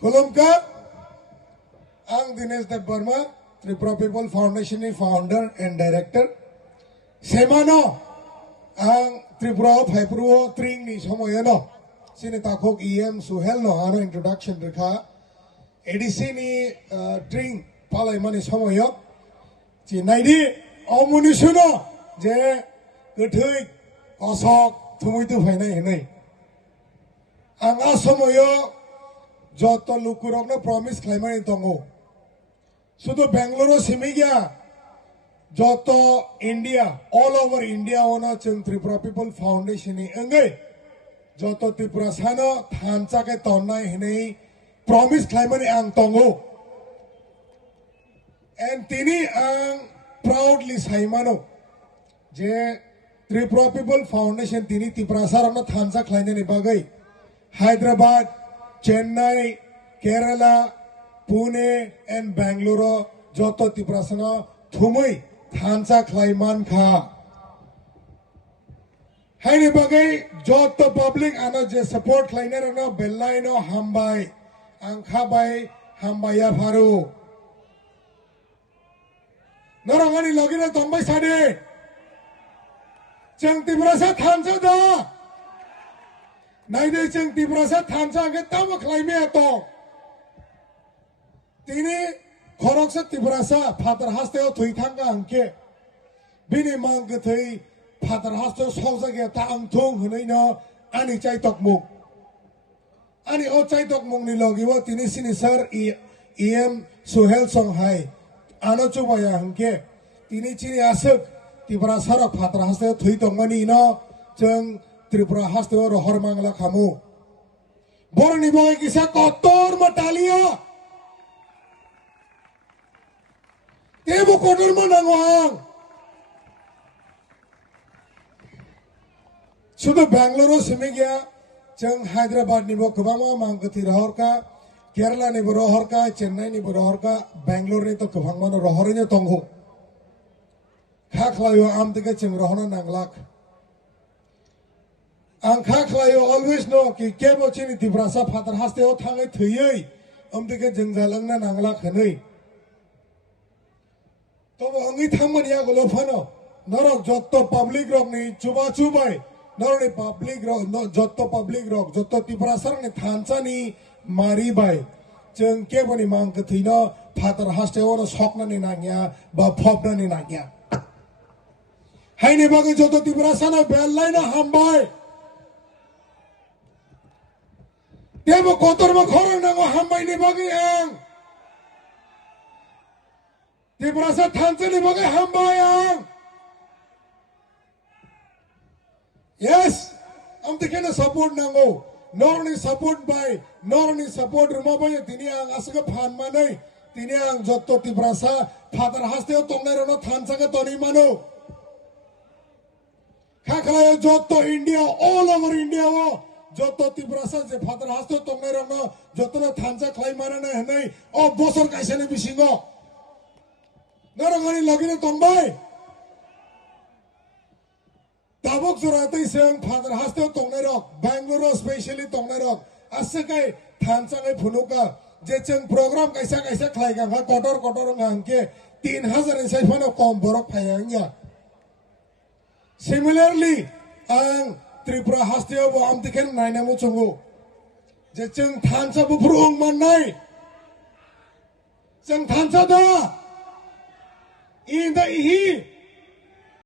Khulumka, Ang Dinesh Dev Burma, Tripura People Foundation ni founder and director. Semano, Ang Tripura Phaipruo Tring ni Somoyano. Sini takok EM Suhel no ano introduction rekha. Edisi ni Tring palai mani Somoyo. Chinai di omunisuno je ketui kosok tumuitu phainai henai. Ang Somoyo joto lukurok na promise claimant tongo. Sudo Bangalore simigya joto India all over India ona chung Tripura People Foundation ni engai joto Tripura sano thancha ke tonnai hinei promise claimant ang tongo. And tini ang proudly saimano je Tripura People Foundation tini Tripura sarana thancha claimant ni bagai Hyderabad, Chennai, Kerala, Pune and Bangalore joto Triprasana thumui thancha khlaiman kha haini bagai joto public ano je support khlainer no bellai no hambai angkha bai hambaya pharu norangani logina tombai sade jeng Triprasa thancha da Naide jeng Triprasa thancha ke tamo khlaime to Tini koroksa Triprasa father hasteo thui thanga angke bini mang ke thui father hasteo songsa ke ta angthong hunai no ani chai tokmuk ani o chai tokmuk ni logiwo tini sini sir em Suhel Songhai ano chubaya angke tini chini asuk Triprasa ro father hasteo thui tongmani no jeng Tripura hasteo rohor mangla kamu borni boy kisa kotor matalia Tebo kotor manangwang sudah Bangalore semigya jeng Hyderabad nibo kebama mangkati rohor ka Kerala nibo rohor ka Chennai nibo rohor ka Bangalore ni to kebama no rohornya tongho khaklayo am tege jeng rohona nanglak Angka klayo always know ki kebo chini Triprasa father hasteo thangai thuyei amteke jengjalang na nanglak khanei tobo angi thangmani ya golo phano norok jotto public rok ni chuba chubai noroni public rok no jotto public rok jotto Triprasa ni thancha ni mari bai jeng kebo ni mang kathino father hasteo no sokna ni nangya ba phopna ni nangya haini bagai jotto Triprasa na bellai na hambai Tebo kotor ma khorang nango hambai ni bagai ang Triprasa thancha ni bagai hambai ang Yes am tikena support nango norni support by norni support ruma bai tini ang asga phan manai tini ang jotto Triprasa father hasteo tongnai rono thancha ke toni mano khakhlayo jotto India all over India wo joto Triprasa je father hasteo tongnai rono jotona thancha khlai marana henai o bosor kaisane bisingo norangani logine tongbai tabok joratei seng father hasteo tongnai rok Bangalore specially tongnai rok asekai thancha ngai phunuka je cheng program kaisa kaisa khlai ga kotor kotor ngangke 3000 sai phano kom borok phayangya similarly ang Tripura hasteo bo am tiken naina mo chungu je cheng thancha bu phurung manai cheng thancha da in the hi